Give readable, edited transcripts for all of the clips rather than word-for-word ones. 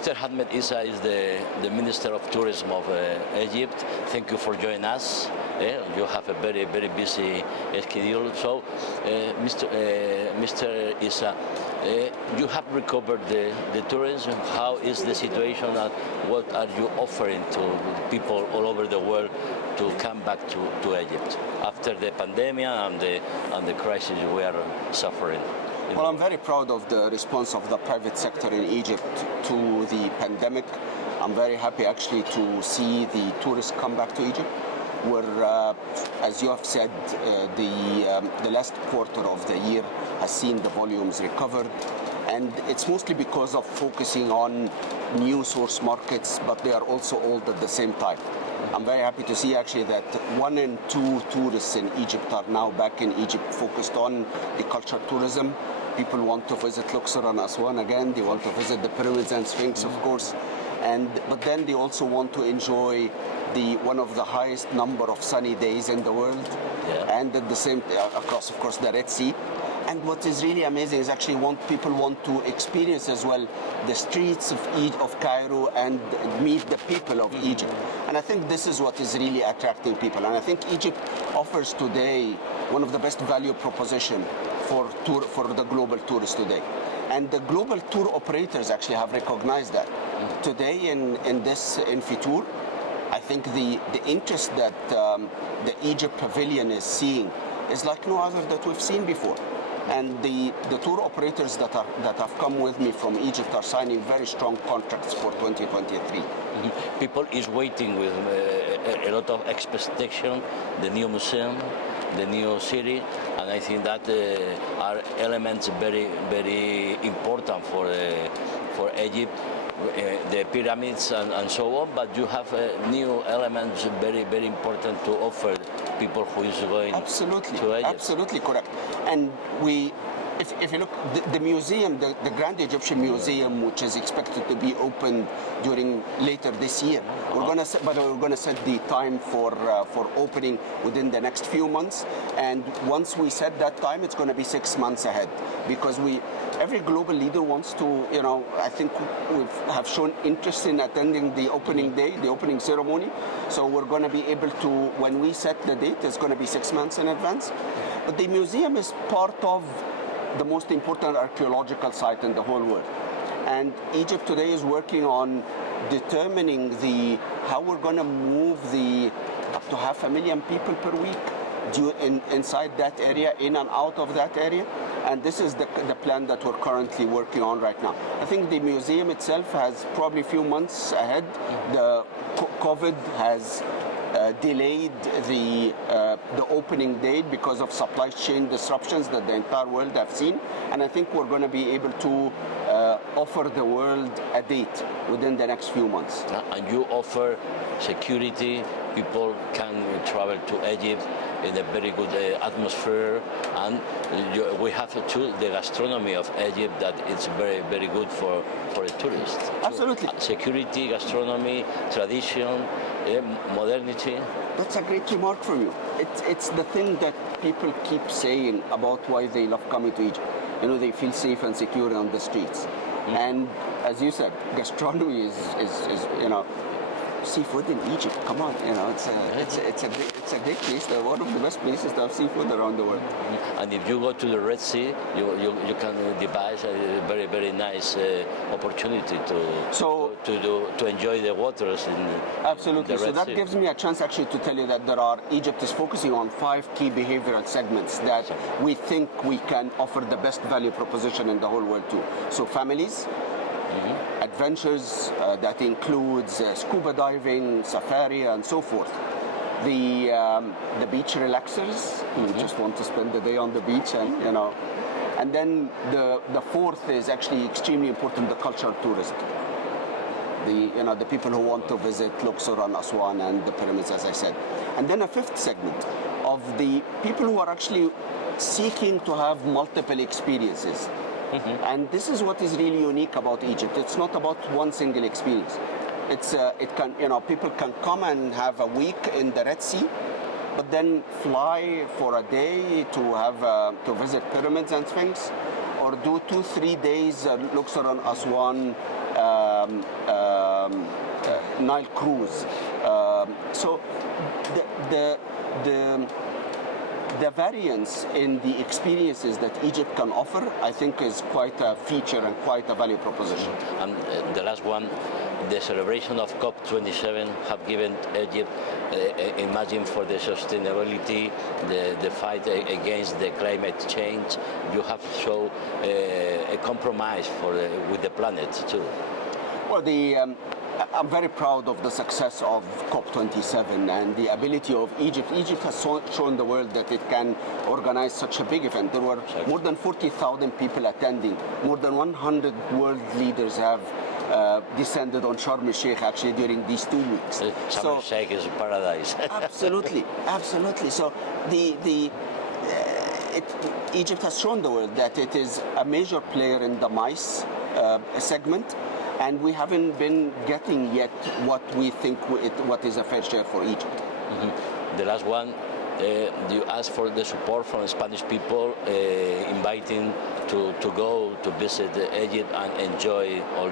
Mr. Ahmed Issa is the Minister of Tourism of Egypt. Thank you for joining us. You have a very, very busy schedule. So, Mr. Issa, you have recovered the tourism. How is the situation and what are you offering to people all over the world to come back to Egypt after the pandemic and the crisis we are suffering? Well, I'm very proud of the response of the private sector in Egypt to the pandemic. I'm very happy actually to see the tourists come back to Egypt, where, as you have said, the last quarter of the year has seen the volumes recovered. And it's mostly because of focusing on new source markets, but they are also old at the same time. I'm very happy to see actually that 1 in 2 tourists in Egypt are now back in Egypt focused on the cultural tourism. People want to visit Luxor and Aswan again. They want to visit the pyramids and Sphinx, of course. But then they also want to enjoy one of the highest number of sunny days in the world, and at the same across, of course, the Red Sea. And what is really amazing is actually people want to experience as well the streets of Cairo and meet the people of Egypt. And I think this is what is really attracting people. And I think Egypt offers today one of the best value proposition for the global tourist today. And the global tour operators actually have recognized that. Today in this Infitur, I think the interest that the Egypt Pavilion is seeing is like no other that we've seen before. And the tour operators that have come with me from Egypt are signing very strong contracts for 2023. People is waiting with a lot of expectation, the new museum, the new city, and I think that are elements very, very important for Egypt. The pyramids and so on, but you have new elements very, very important to offer people who is going to Egypt. Absolutely correct. And if you look, the museum, the Grand Egyptian Museum, which is expected to be opened during later this year, we're going to set the time for opening within the next few months. And once we set that time, it's going to be 6 months ahead, because every global leader wants to, I think we have shown interest in attending the opening day, the opening ceremony. So we're going to be able to, when we set the date, it's going to be 6 months in advance. But the museum is part of the most important archaeological site in the whole world. And Egypt today is working on determining how we're going to move up to 500,000 people per week inside that area, in and out of that area. And this is the plan that we're currently working on right now. I think the museum itself has probably a few months ahead. The COVID has delayed the opening date because of supply chain disruptions that the entire world have seen. And I think we're going to be able to offer the world a date within the next few months. And you offer security. People can travel to Egypt in a very good atmosphere, and we have too the gastronomy of Egypt that it's very, very good for a tourist. Absolutely. Security, gastronomy, tradition, modernity. That's a great remark from you. It's the thing that people keep saying about why they love coming to Egypt. They feel safe and secure on the streets. And as you said, gastronomy is seafood in Egypt. Come on, it's a great place. One of the best places to have seafood around the world. And if you go to the Red Sea, you can devise a very, very nice opportunity to enjoy the waters in absolutely. The Red so that Sea. Gives me a chance actually to tell you that Egypt is focusing on 5 key behavioral segments that we think we can offer the best value proposition in the whole world to. So families. Adventures that includes scuba diving, safari, and so forth. The beach relaxers who just want to spend the day on the beach, and then the fourth is actually extremely important: the cultural tourist. The people who want to visit Luxor and Aswan and the pyramids, as I said. And then a fifth segment of the people who are actually seeking to have multiple experiences. And this is what is really unique about Egypt. It's not about one single experience. People can come and have a week in the Red Sea, but then fly for a day to visit pyramids and Sphinx, or do 2-3 days Luxor and Aswan Nile cruise. So the variance in the experiences that Egypt can offer, I think, is quite a feature and quite a value proposition. And the last one, the celebration of COP27 have given Egypt imagine for the sustainability, the fight against the climate change. You have shown a compromise with the planet too. Well, I'm very proud of the success of COP27 and the ability of Egypt. Egypt has shown the world that it can organize such a big event. There were more than 40,000 people attending. More than 100 world leaders have descended on Sharm el-Sheikh actually during these 2 weeks. Sharm el-Sheikh is paradise. Absolutely, absolutely. So Egypt has shown the world that it is a major player in the MICE segment. And we haven't been getting yet what we think what is a fair share for Egypt. Mm-hmm. The last one, you asked for the support from Spanish people, inviting to go to visit Egypt and enjoy all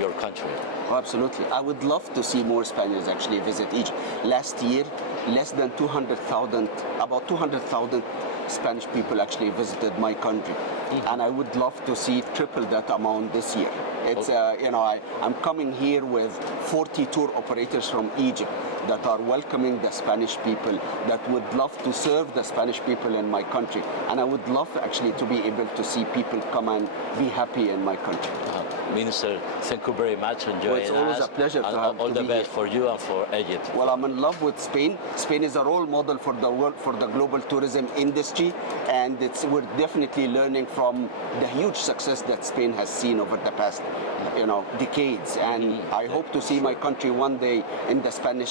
your country. Oh, absolutely. I would love to see more Spaniards actually visit Egypt. Last year, less than 200,000, about 200,000 Spanish people actually visited my country. Mm-hmm. And I would love to see triple that amount this year. It's, I'm coming here with 40 tour operators from Egypt that are welcoming the Spanish people, that would love to serve the Spanish people in my country. And I would love actually to be able to see people come and be happy in my country. Minister, thank you very much for joining us. It's always a pleasure to have all the best for you and for Egypt. Well, I'm in love with Spain. Spain is a role model for the world, for the global tourism industry, and we're definitely learning from the huge success that Spain has seen over the past, decades. And I hope to see my country one day in the Spanish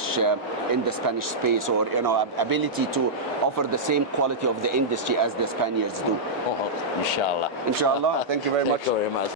space, or ability to offer the same quality of the industry as the Spaniards do. Inshallah. Inshallah. Thank you very much. Thank you very much.